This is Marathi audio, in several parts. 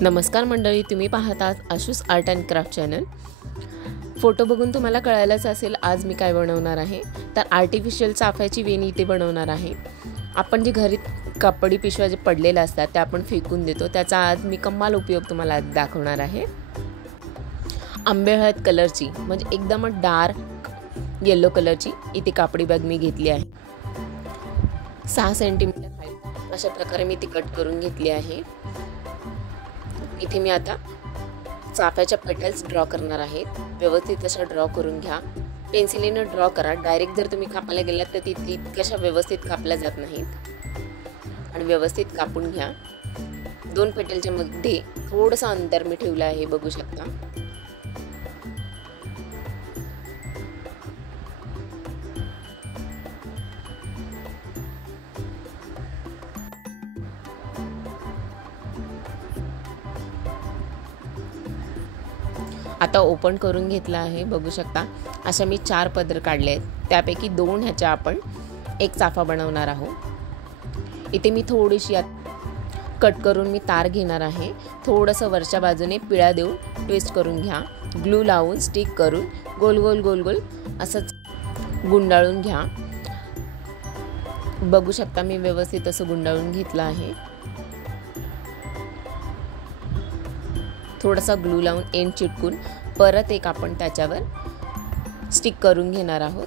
नमस्कार मंडळी, तुम्ही पाहतात Ashu's art and craft channel. Photo बघून तुम्हाला कळायलाच असेल आज मी काय बनवणार आहे। तर आर्टिफिशियल चाफ्याची वेणी इथे बनवणार आहे। आपण जे घरी कापडी पिशव्या जे पडलेल्या असतात त्या आपण फेकून देतो, त्याचा आज मी कमाल उपयोग तुम्हाला दाखवणार आहे। आंबेहळद कलरची म्हणजे एकदम डार्क येलो कलरची इथे कापडी बॅग मी घेतली आहे। 6 सेंटीमीटर हाईट अशा प्रकारे मी ती कट करून घेतली आहे। इथे मी आता चाफ्याच्या पेटल्स ड्रॉ करणार आहे। व्यवस्थित अशा ड्रॉ करून घ्या। पेन्सिलीने ड्रॉ करा। डायरेक्ट जर तुम्ही कापायला गेलात तर ती कशा व्यवस्थित कापल्या जात नाहीत आणि व्यवस्थित कापून घ्या। 2 पेटलच्या मध्ये थोडंसं अंतर मी ठेवलं आहे, बघू शकता। आता ओपन करून घेतला आहे, बघू शकता। अशा मी 4 पदर काढले आहेत, त्यापैकी 2 ह्याच्या आपण एक चाफा बनवणार आहोत। इथे मी थोडीशी कट करून मी तार घेणार आहे। थोडंसं वरच्या बाजूने पिळा देऊन ट्विस्ट करून घ्या। ग्लू लावून स्टिक करून गोल गोल गोल गोल असंच गुंडाळून घ्या। बघू शकता मी व्यवस्थित असं गुंडाळून घेतलं आहे। थोडासा ग्लू लावून एंड चिटकून परत एक आपण त्याच्यावर स्टिक करून घेणार आहोत।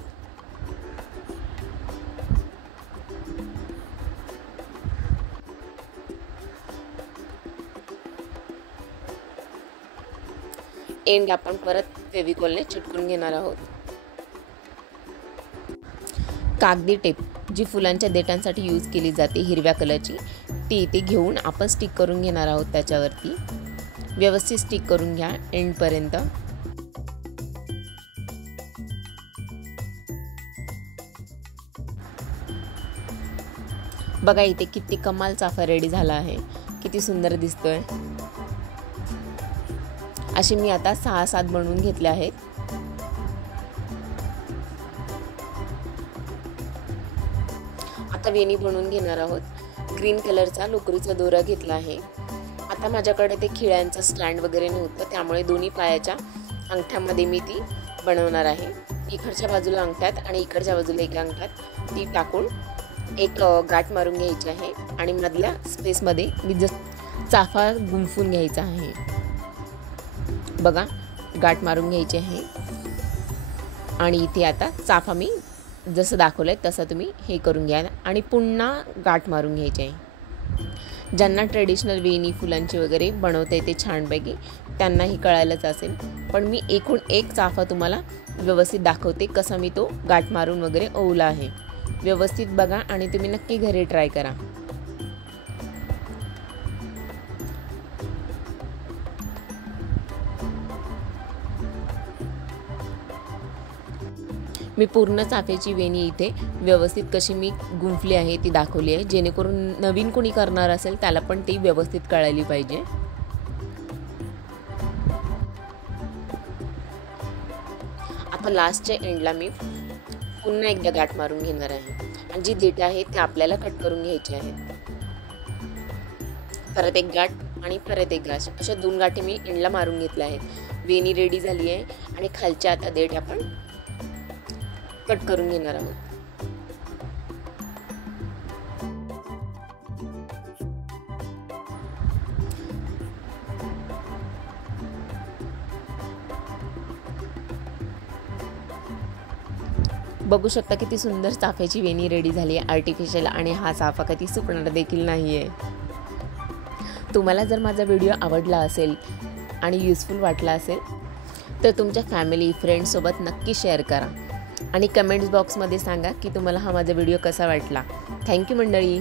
एंड आपण परत फेविकॉलने चिटकून घेणार आहोत। कागदी टेप जी फुलांच्या देठांसाठी यूज केली जाते हिरव्या कलरची, ती इथे घेऊन आपण स्टिक करून घेणार आहोत। त्याच्यावरती व्यवस्थित स्टिक करून घ्या एंड पर्यंत। बघा इथे किती कमाल चाफा रेडी झाला आहे, किती सुंदर दिसतोय। अशी मी आता 6-7 बनवून घेतले आहेत। आता वेणी बनवून घेणार आहोत। ग्रीन कलरचा लोकरीचा दोरा घेतला आहे। आता माझ्याकडे ते खिळ्यांचा स्टँड वगैरे नव्हतं, त्यामुळे दोन्ही पायाच्या अंगठ्यामध्ये मी ती बनवणार आहे। इकडच्या बाजूला अंगठ्यात आणि इकडच्या बाजूला एका अंगठ्यात ती टाकून एक गाठ मारून घ्यायची आहे आणि मधल्या स्पेसमध्ये मी चाफा गुंफून घ्यायचा आहे। बघा गाठ मारून घ्यायची आहे आणि इथे आता चाफा मी जसं दाखवलंय तसं तुम्ही हे करून घ्या आणि पुन्हा गाठ मारून घ्यायची आहे। ज्यांना ट्रेडिशनल वेणी फुलांची वगैरे बनवता येते छानपैकी त्यांनाही कळायलाच असेल, पण मी एकूण एक चाफा तुम्हाला व्यवस्थित दाखवते कसा मी तो गाठ मारून वगैरे ओवला आहे। व्यवस्थित बघा आणि तुम्ही नक्की घरी ट्राय करा। मी पूर्ण चाफ्याची वेणी इथे व्यवस्थित कशी मी गुंफली आहे ती दाखवली आहे, जेणेकरून नवीन कोणी करणार असेल त्याला पण ती व्यवस्थित कळायला पाहिजे। आता लास्टच्या एंडला मी पुन्हा एकदा गाठ मारून घेणार आहे आणि जी देठ आहे ते आपल्याला कट करून घ्यायची आहे। परत एक गाठ आणि परत एक गाठ, अशा 2 गाठी मी एंडला मारून घेतल्या आहेत। वेणी रेडी झाली आहे आणि खालच्या आता देठ आपण कट करून घेणार आहोत। बघू शकता किती सुंदर चाफ्याची वेणी रेडी झाली आहे आर्टिफिशियल, आणि हा चाफा कधी सुकणार देखील नाहीये। तुम्हाला जर माझा व्हिडिओ आवडला असेल आणि युजफुल वाटला असेल तर तुमच्या फॅमिली फ्रेंड्स सोबत नक्की शेअर करा आणि कमेंट्स बॉक्समध्ये सांगा की तुम्हाला हा माझा व्हिडिओ कसा वाटला। थँक्यू मंडळी।